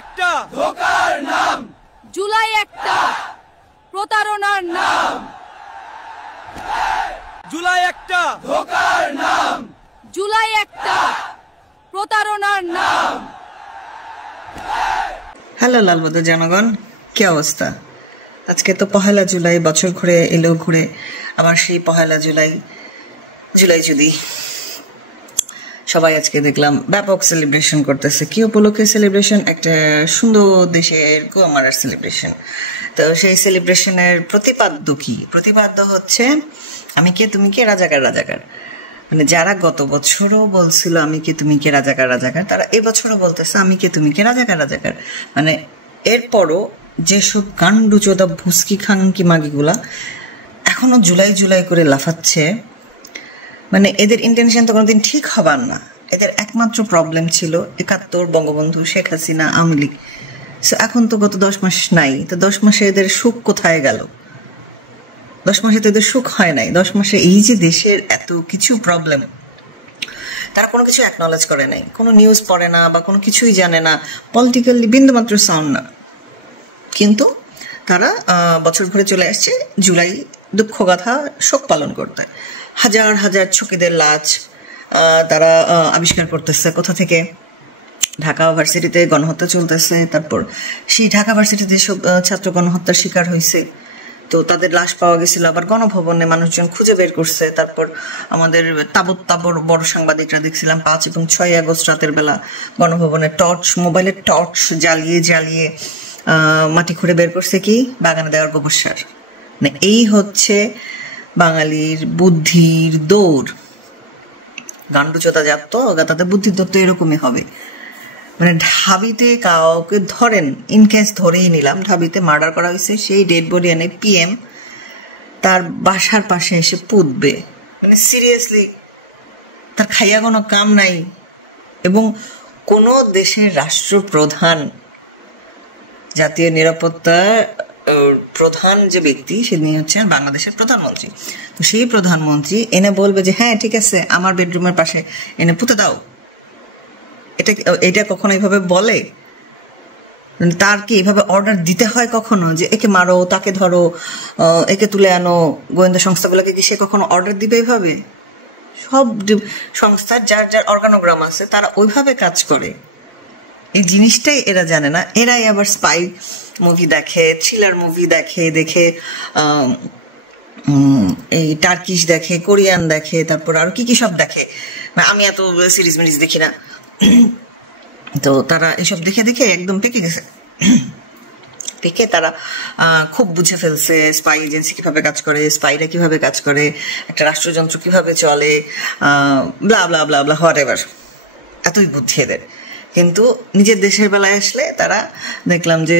একটা ধোঁকার নাম, জুলাই একটা প্রতারণার নাম, জুলাই একটা ধোঁকার নাম, জুলাই একটা প্রতারণার নাম। হ্যালো লালবদর জনগণ, কি অবস্থা? আজকে তো 1 জুলাই, বছর ঘুরে এলো, ঘুরে আবার সেই 1 জুলাই যদি সবাই আজকে দেখলাম ব্যাপক সেলিব্রেশন করতেছে। কি উপলক্ষে সেলিব্রেশন? একটা সুন্দর দেশের গোমারার সেলিব্রেশন। তো সেই সেলিব্রেশনের প্রতিপাদ্য কি? প্রতিপাদ্য হচ্ছে আমি কে তুমি কে, রাজাকার রাজাকার। মানে যারা গত বছরও বলছিল আমি কে তুমি কে, রাজাকার রাজাকার, তারা এবছরও বলতেছে আমি কে তুমি কে, রাজাকার রাজাকার। মানে এরপরও যেসব কান্ডুচোদা ভুসকি খাঙ্কি মাগিগুলা এখনো জুলাই জুলাই করে লাফাচ্ছে, মানে এদের ইন্টেনশন তো কোনোদিন ঠিক হবার না। এদের একমাত্র প্রবলেম ছিল 71, বঙ্গবন্ধু, শেখ হাসিনা, আওয়ামী লীগ। এখন তো গত 10 মাস নাই, তো 10 মাসে এদের সুখ কোথায় গেল? 10 মাসে তো এদের সুখ হয় নাই। 10 মাসে এই যে দেশের এত কিছু প্রবলেম, তারা কোনো কিছু অ্যাকনলেজ করে নাই, কোনো নিউজ পড়ে না বা কোনো কিছুই জানে না, পলিটিক্যালি বিন্দুমাত্র সাউন্ড না। কিন্তু তারা বছর ঘুরে চলে আসছে জুলাই দুঃখগাথা শোক পালন করতে। হাজার হাজার ছকিদের লাশ তারা আবিষ্কার করতেছে। কোথা থেকে? ঢাকা ভার্সিটিতে গণহত্যা চলতেছে, তারপর সেই ঢাকা ভার্সিটিতে সব ছাত্র গণহত্যার শিকার হয়েছে, তো তাদের লাশ পাওয়া গেছিল। আবার গণভবনে মানুষজন খুঁজে বের করছে। তারপর আমাদের তাবর বড় সাংবাদিকরা দেখছিলাম 5 এবং 6 আগস্ট রাতের বেলা গণভবনে মোবাইলের টর্চ জ্বালিয়ে জ্বালিয়ে মাটি খুঁড়ে বের করছে কি? বাগানে দেওয়ার গোবর সার। মানে এই হচ্ছে বাঙালির বুদ্ধির দৌড়। গান্ডুচোদা জাত তো, তাদের বুদ্ধির দৌড় তো এরকমই হবে। মানে ঢাবিতে কাউকে ধরেন, ইনকেস ধরেই নিলাম ঢাবিতে মার্ডার করা হয়েছে, সেই ডেড বডি এনে PM তার বাসার পাশে এসে পুঁতবে। মানে সিরিয়াসলি, তার খাইয়া কোনো কাম নাই। এবং কোনো দেশের রাষ্ট্রপ্রধান, জাতীয় নিরাপত্তা প্রধান যে ব্যক্তি, তিনি হচ্ছেন বাংলাদেশের প্রধানমন্ত্রী। তো সেই প্রধানমন্ত্রী এনে বলবে যে হ্যাঁ ঠিক আছে, আমার বেডরুমের পাশে এনে পুঁতে দাও। এটা কখনো এইভাবে বলে? তার কি এইভাবে অর্ডার দিতে হয় কখনো যে একে মারো, তাকে ধরো, একে তুলে আনো? গোয়েন্দা সংস্থাগুলোকে কি সে কখনো অর্ডার দিবে এইভাবে? সব সংস্থার যার যার অর্গানোগ্রাম আছে, তারা ওইভাবে কাজ করে। এই জিনিসটাই এরা জানে না। এরাই আবার স্পাই মুভি দেখে, থ্রিলার মুভি দেখে এই টার্কিশ দেখে, কোরিয়ান দেখে, তারপর আর কি কি সব দেখে। আমি এত সিরিজ মিরিজ দেখি না, তো তারা এসব দেখে দেখে একদম পেকে গেছে। পেকে তারা খুব বুঝে ফেলছে স্পাই এজেন্সি কিভাবে কাজ করে, স্পাইরা কিভাবে কাজ করে, একটা রাষ্ট্রযন্ত্র কিভাবে চলে, ব্লা ব্লা ব্লা ব্লা হোয়াটএভার। এতই বুদ্ধি এদের। কিন্তু নিজের দেশের বেলায় আসলে তারা দেখলাম যে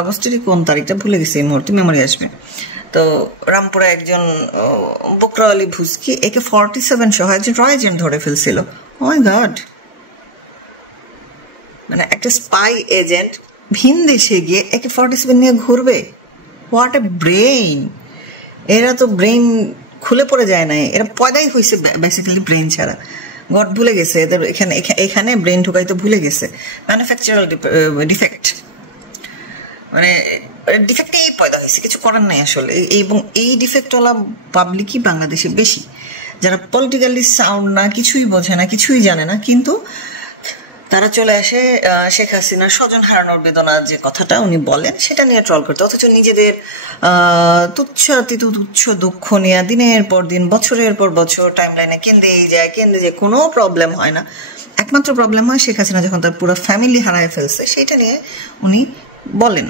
আগস্টেরই কোন তারিখটা ভুলে গেছে, এই মুহূর্তে মেমোরি আসবে। তো রামপুরা একজন বকরাওয়ালি ভুসকি AK-47 সহ একজন র এজেন্ট ধরে ফেলছিল। ও মাই গড! মানে একটা স্পাই এজেন্ট ভিন দেশে গিয়ে AK-47 নিয়ে ঘুরবে? What a brain! এরা তো ব্রেইন খুলে পড়ে যায় না, এরা পয়দাই হয়েছে বেসিক্যালি ব্রেইন ছাড়া। গড ভুলে গেছে এদের, এখানে ব্রেন ঢুকাইতে ভুলে গেছে। ম্যানুফ্যাকচারাল ডিফেক্ট, মানে ডিফেক্টেই পয়দা হয়েছে, কিছু করার নাই আসলে। এবং এই ডিফেক্টওয়ালা পাবলিকই বাংলাদেশে বেশি, যারা পলিটিক্যালি সাউন্ড না, কিছুই বোঝে না, কিছুই জানে না, কিন্তু তারা চলে আসে শেখ হাসিনার স্বজন হারানোর বেদনা যে কথাটা উনি বলেন সেটা নিয়ে ট্রল করতে, অথচ নিজেদের তুচ্ছ দুঃখ নিয়ে দিনের পর দিন, বছরের পর বছর টাইমলাইনে কেন্দ্রে যায়, কোনো প্রবলেম হয় না। একমাত্র প্রবলেম হয় শেখ হাসিনা যখন তার পুরো ফ্যামিলি হারায় ফেলছে, সেটা নিয়ে উনি বলেন।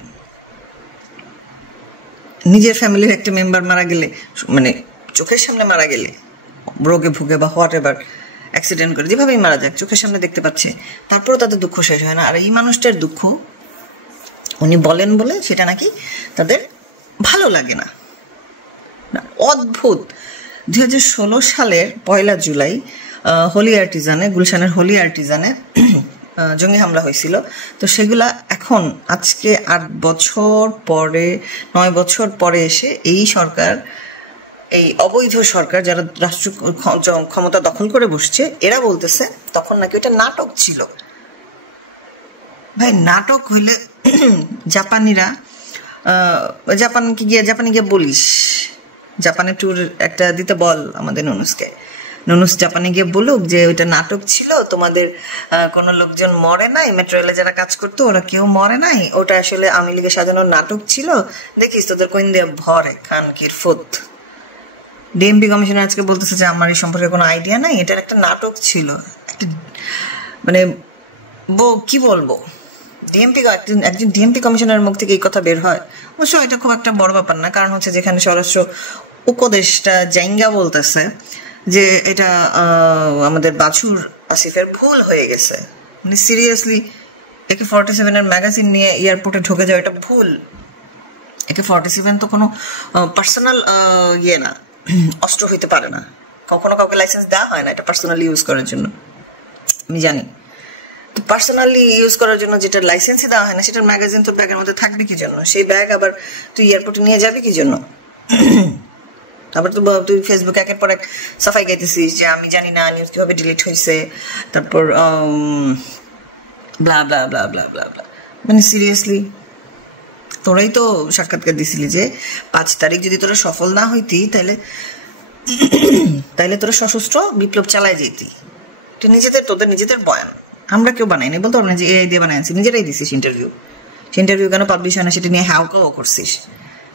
নিজের ফ্যামিলির একটা মেম্বার মারা গেলে, মানে চোখের সামনে মারা গেলে, রোগে ভুগে বা হোয়াট এভার অ্যাক্সিডেন্ট করে যেভাবেই মারা যাক, চোখের সামনে দেখতে পাচ্ছে, তারপরেও তাদের দুঃখ শেষ হয় না। আর এই মানুষটার দুঃখ উনি বলেন বলে সেটা নাকি তাদের ভালো লাগে না। অদ্ভুত। 2016 সালের 1 জুলাই হোলি আর্টিজানে, গুলশানের হোলি আর্টিজানে জঙ্গি হামলা হয়েছিল। তো সেগুলা এখন আজকে 8 বছর পরে, 9 বছর পরে এসে এই সরকার, এই অবৈধ সরকার যারা রাষ্ট্র ক্ষমতা দখল করে বসছে, এরা বলতেছে তখন নাকি ওটা নাটক ছিল। ভাই নাটক হইলে জাপানিরা জাপানে গিয়ে বলিস, জাপানে ট্যুর একটা দিতে বল আমাদের নুনুস জাপানে গিয়ে বলুক যে ওইটা নাটক ছিল, তোমাদের কোনো লোকজন মরে নাই, মেট্রো রেলে যারা কাজ করতো ওরা কেউ মরে নাই, ওটা আসলে আওয়ামী লীগের সাজানোর নাটক ছিল, দেখিস তোদের কোন দিয়ে ভরে খানকির ফুত। ডিএমপি কমিশনার আজকে বলতেছে যে আমার এই সম্পর্কে কোনো আইডিয়া নাই, এটার একটা নাটক ছিল। একটা মানে কি বলবো, একজন ডিএমপি কমিশনারের মুখ থেকে এই কথা বের হয়, অবশ্য এটা খুব একটা বড় ব্যাপার না, কারণ হচ্ছে যেখানে স্বরাষ্ট্র উপদেষ্টা জাইঙ্গা বলতেছে যে এটা আমাদের বাছুর আসিফের ভুল হয়ে গেছে, মানে সিরিয়াসলি AK-47 এর ম্যাগাজিন নিয়ে এয়ারপোর্টে ঢুকে যাওয়া এটা ভুল। AK-47 তো কোনো পার্সোনাল না, অস্ত্র হইতে পারে না, কখনো কাউকে লাইসেন্স দেওয়া হয় না এটা পার্সোনালি ইউজ করার জন্য, আমি জানি। তো পার্সোনালি ইউজ করার জন্য যেটা লাইসেন্সই দেওয়া হয় না সেটার ম্যাগাজিন তোর ব্যাগের মধ্যে থাকবে কি জন্য? সেই ব্যাগ আবার তুই এয়ারপোর্টে নিয়ে যাবি কি জন্য? তারপর তো তুই ফেসবুকে একের পর এক সাফাই গাইতেছিস যে আমি জানি না নিউজ কিভাবে ডিলিট হয়েছে, তারপর ব্লা ব্লা ব্লা ব্লা ব্লা ব্লা। মানে সিরিয়াসলি তোরাই তো সাক্ষাৎকার দিছিলি যে 5 তারিখ যদি তোরা সফল না হইতি তাইলে তোরা সশস্ত্র বিপ্লব চালায় যেতি। তোদের নিজেদের বয়ান, আমরা কেউ বানাইনি, বলতে পারবো না যে এআই দিয়ে বানাইছি, নিজেরাই দিছিস ইন্টারভিউ কেন পাবলিশ হয় না সেটা নিয়ে হাউকাও করছিস।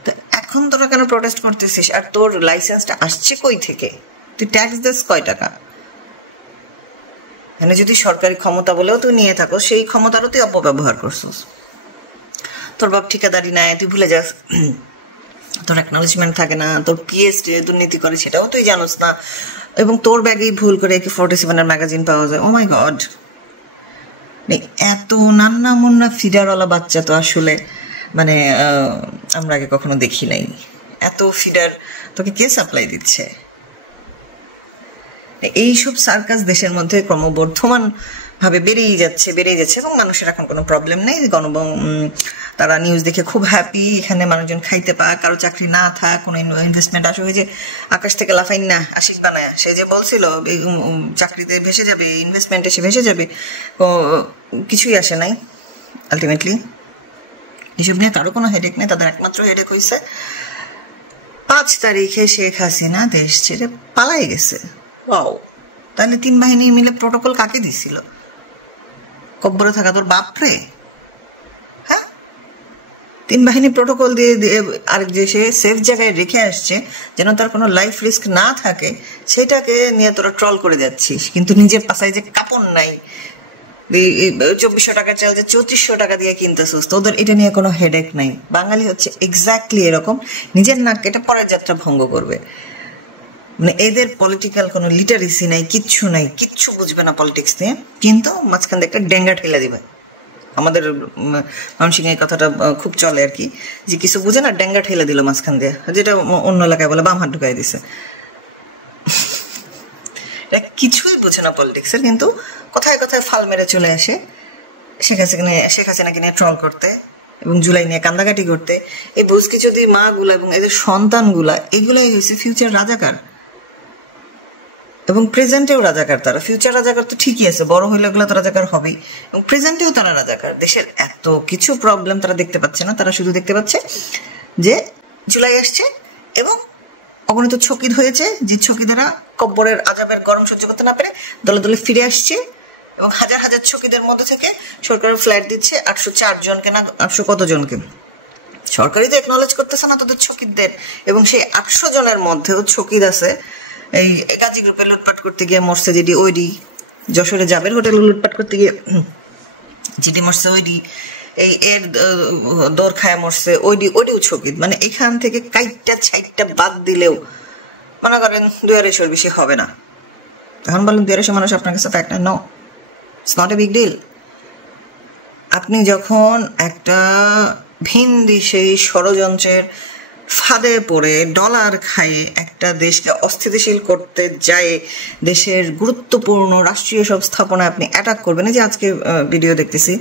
তো এখন তোরা কেন প্রোটেস্ট করতেছিস? আর তোর লাইসেন্সটা আসছে কই থেকে? তুই ট্যাক্স দিস কয় টাকা? মানে যদি সরকারি ক্ষমতা বলেও তুই নিয়ে থাকো, সেই ক্ষমতারও তুই অপব্যবহার করছিস। তোর বাপ ঠিকাদারি নেয়, তুই ভুলে যাস, তোর অ্যাকনলেজমেন্ট থাকে না, তোর পিএসটি দুর্নীতি করে সেটাও তুই জানোস না, এবং তোর ব্যাগেই ভুল করে AK-47 এর ম্যাগাজিন পাওয়া যায়। ও মাই গড, এত নান্না মুন্না ফিডারওয়ালা বাচ্চা তো আসলে মানে আমরা আগে কখনো দেখি নাই। এত ফিডার তোকে কে সাপ্লাই দিচ্ছে? এইসব সার্কাস দেশের মধ্যে ক্রমবর্ধমান ভাবে বেড়েই যাচ্ছে এবং মানুষের এখন কোনো প্রবলেম নেই। তারা নিউজ দেখে খুব হ্যাপি, এখানে মানুষজন খাইতে পাক, কারো চাকরি না থাক, কোনো ইনভেস্টমেন্ট আসে, ওই যে আকাশ থেকে লাফাইন না আশিক বানায়, সে যে বলছিল চাকরিতে ভেসে যাবে, ইনভেস্টমেন্ট এসে ভেসে যাবে, কিছুই আসে নাই আলটিমেটলি। এসব নিয়ে কারো কোনো হেডেক নেই, তাদের একমাত্র হেডেক হয়েছে 5 তারিখে শেখ হাসিনা দেশ ছেড়ে পালাই গেছে। ওয়াও, তাহলে 3 বাহিনী মিলে প্রোটোকল কাকে দিছিল? কব্বরে থাকা তোর বাপরে? হ্যাঁ, 3 বাহিনী প্রোটোকল দিয়ে আর যে সে সেফ জায়গায় রেখে আসছে যেন তার কোনো লাইফ রিস্ক না থাকে, সেটাকে নিয়ে তোরা ট্রল করে যাচ্ছিস, কিন্তু নিজের পাশায় যে কাপড় নাই, 2400 টাকা চাল যে 3400 টাকা দিয়ে কিনতেছিস, তোদের এটা নিয়ে কোনো হেডেক নাই। বাঙালি হচ্ছে এক্স্যাক্টলি এরকম, নিজের নাক কেটে পরের যাত্রা ভঙ্গ করবে। মানে এদের পলিটিক্যাল কোনো লিটারেসি নাই, কিচ্ছু বুঝবে না পলিটিক্স নিয়ে, কিন্তু মাঝখান দিয়ে একটা ডেঙ্গা ঠেলে দিবে। আমাদের মানসিক এই কথাটা খুব চলে আর কি, যে কিছু বুঝে না ডেঙ্গা ঠেলে দিল মাঝখান দিয়ে, যেটা অন্য এলাকায় বলে বাম হাত ঢুকাই দিছে। এটা কিছুই বুঝে না পলিটিক্সের, কিন্তু কোথায় কোথায় ফাল মেরে চলে আসে শেখ হাসিনাকে নিয়ে ট্রল করতে এবং জুলাই নিয়ে কান্দাকাটি করতে। এই বুঝকি যদি মা গুলা এবং এদের সন্তানগুলা, এগুলাই হয়েছে ফিউচার রাজাকার এবং প্রেজেন্টেও রাজাকার। তারা ফিউচার রাজাকার তো ঠিকই আছে, বড় হইলে ওগুলো তো রাজাকার হবেই, এবং প্রেজেন্টেও তারা রাজাকার। দেশের এত কিছু প্রবলেম তারা দেখতে পাচ্ছে না, তারা শুধু দেখতে পাচ্ছে যে জুলাই আসছে এবং অগণিত ছকিদ হয়েছে, যে ছকিদেরা কব্বরের আজাবের গরম সহ্য করতে না পেরে দলে দলে ফিরে আসছে, এবং হাজার হাজার ছকিদের মধ্যে থেকে সরকারের ফ্ল্যাট দিচ্ছে 804 জনকে না 800 কতজনকে। সরকারই তো একনলেজ করতেছে না তাদের ছকিদদের, এবং সেই 800 জনের মধ্যেও ছকিদ আছে এই কাজী গ্রুপে লুটপাট করতে গিয়ে মরছে যেটি ওইডি, যশোরে জাবের হোটেল লুটপাট করতে গিয়ে যেটি মরছে ওইডি, এই এর দর খায় মরছে ওইডিও ছকিদ। মানে এখান থেকে কাইটটা ছাইটটা বাদ দিলেও মনে করেন 250 বেশি হবে না। তখন বলেন 250 মানুষ আপনার কাছে ফ্যাক্ট না? No, it's not a big deal. আপনি যখন একটা ভিন দেশে ষড়যন্ত্রের ফাঁদে পড়ে ডলার খায়ে একটা দেশকে অস্থিতিশীল করতে যায়, দেশের গুরুত্বপূর্ণ রাষ্ট্রীয় সব স্থাপনায় আপনি অ্যাটাক করবেন। যে আজকে ভিডিও দেখতেছি,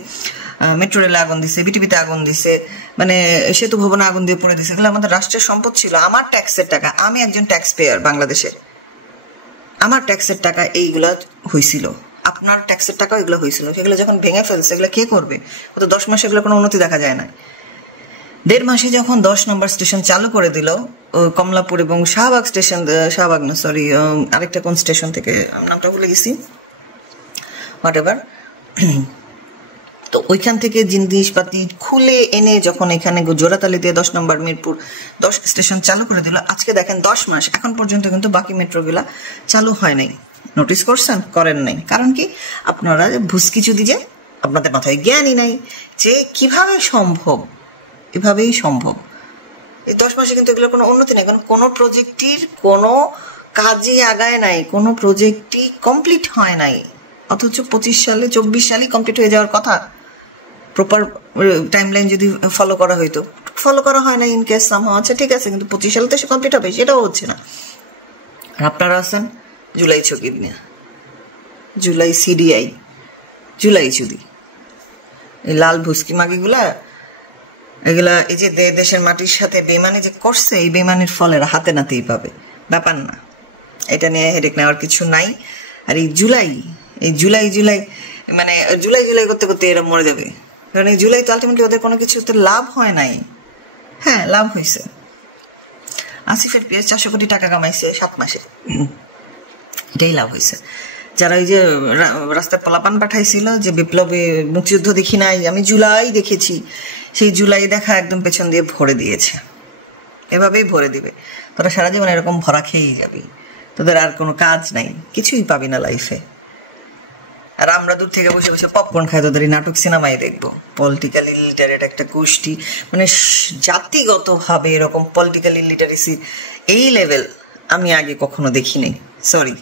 মেট্রো রেলে আগুন দিছে, বিটিভিতে আগুন দিছে, মানে সেতু ভবনে আগুন দিয়ে পড়ে দিছে, এগুলো আমাদের রাষ্ট্রের সম্পদ ছিল, আমার ট্যাক্সের টাকা, আমি একজন ট্যাক্স পেয়ার বাংলাদেশের, আমার ট্যাক্সের টাকা এইগুলা হয়েছিল। আপনি আপনার ট্যাক্সের টাকাও এগুলো হয়েছিল, সেগুলো যখন ভেঙে ফেলছে এগুলো কে করবে? গত 10 মাসে এগুলো কোনো উন্নতি দেখা যায় না। 1.5 মাসে যখন 10 নম্বর স্টেশন চালু করে দিল কমলাপুর এবং শাহবাগ স্টেশন, শাহবাগ না সরি আরেকটা কোন স্টেশন থেকে নামটা ভুলে গেছি, হোয়াট এভার, তো ওইখান থেকে জিনিসপাতি খুলে এনে যখন এখানে জোড়াতালি দিয়ে 10 নম্বর মিরপুর 10 স্টেশন চালু করে দিল, আজকে দেখেন 10 মাস এখন পর্যন্ত কিন্তু বাকি মেট্রোগুলা চালু হয় নাই। নোটিস করছেন? করেন নাই। কারণ কি? আপনারা ভুসকি চুদি, যে আপনাদের মাথায় জ্ঞানই নাই যে কিভাবে সম্ভব, এভাবেই সম্ভব। এই 10 মাসে কিন্তু এগুলোর কোনো উন্নতি নেই, কারণ কোনো প্রজেক্টটির কোনো কাজই আগায় নাই, কোনো প্রজেক্টই কমপ্লিট হয় নাই, অথচ 25 সালে 24 সালেই কমপ্লিট হয়ে যাওয়ার কথা। প্রপার টাইমলাইন যদি ফলো করা হইতো, ফলো করা হয় না, ইন কেস সামহাও, আচ্ছা ঠিক আছে, কিন্তু 25 সালে তো সে কমপ্লিট হবে, সেটাও হচ্ছে না। আর আপনারা আছেন জুলাই ছকির নিয়ে, জুলাই সিডিআই, জুলাই চুদি, এই লাল ভুসকি মাগিগুলা, এগুলা এই যে দেশের মাটির সাথে বেমানি যে করছে, এই বেমানির ফলের হাতে নাতেই পাবে, ব্যাপার না, এটা নিয়ে হেডেক নেওয়ার কিছু নাই। আর এই জুলাই মানে জুলাই করতে করতে এরা মরে যাবে, কারণ এই জুলাই তো আলটিমেটলি ওদের কোনো কিছু তো লাভ হয় নাই। হ্যাঁ, লাভ হয়েছে, আসিফের পিএস 400 কোটি টাকা কামাইছে 7 মাসে, এটাই লাভ হয়েছে। যারা ওই যে রাস্তায় পোলাপান পাঠাইছিল যে বিপ্লবে মুক্তিযুদ্ধ দেখি নাই, আমি জুলাই দেখেছি, সেই জুলাই দেখা একদম পেছন দিয়ে ভরে দিয়েছে, এভাবেই ভরে দিবে। তোরা সারা জীবন এরকম ভরা খেয়েই যাবি, তোদের আর কোনো কাজ নাই, কিছুই পাবি না লাইফে। আর আমরা দূর থেকে বসে বসে পপকর্ন খাই, তোদের এই নাটক সিনেমাই দেখবো। পলিটিক্যাল ইলিটারেট একটা গোষ্ঠী, মানে জাতিগতভাবে এরকম পলিটিক্যাল ইলিটারেসি এই লেভেল আমি আগে কখনো দেখিনি, সরি।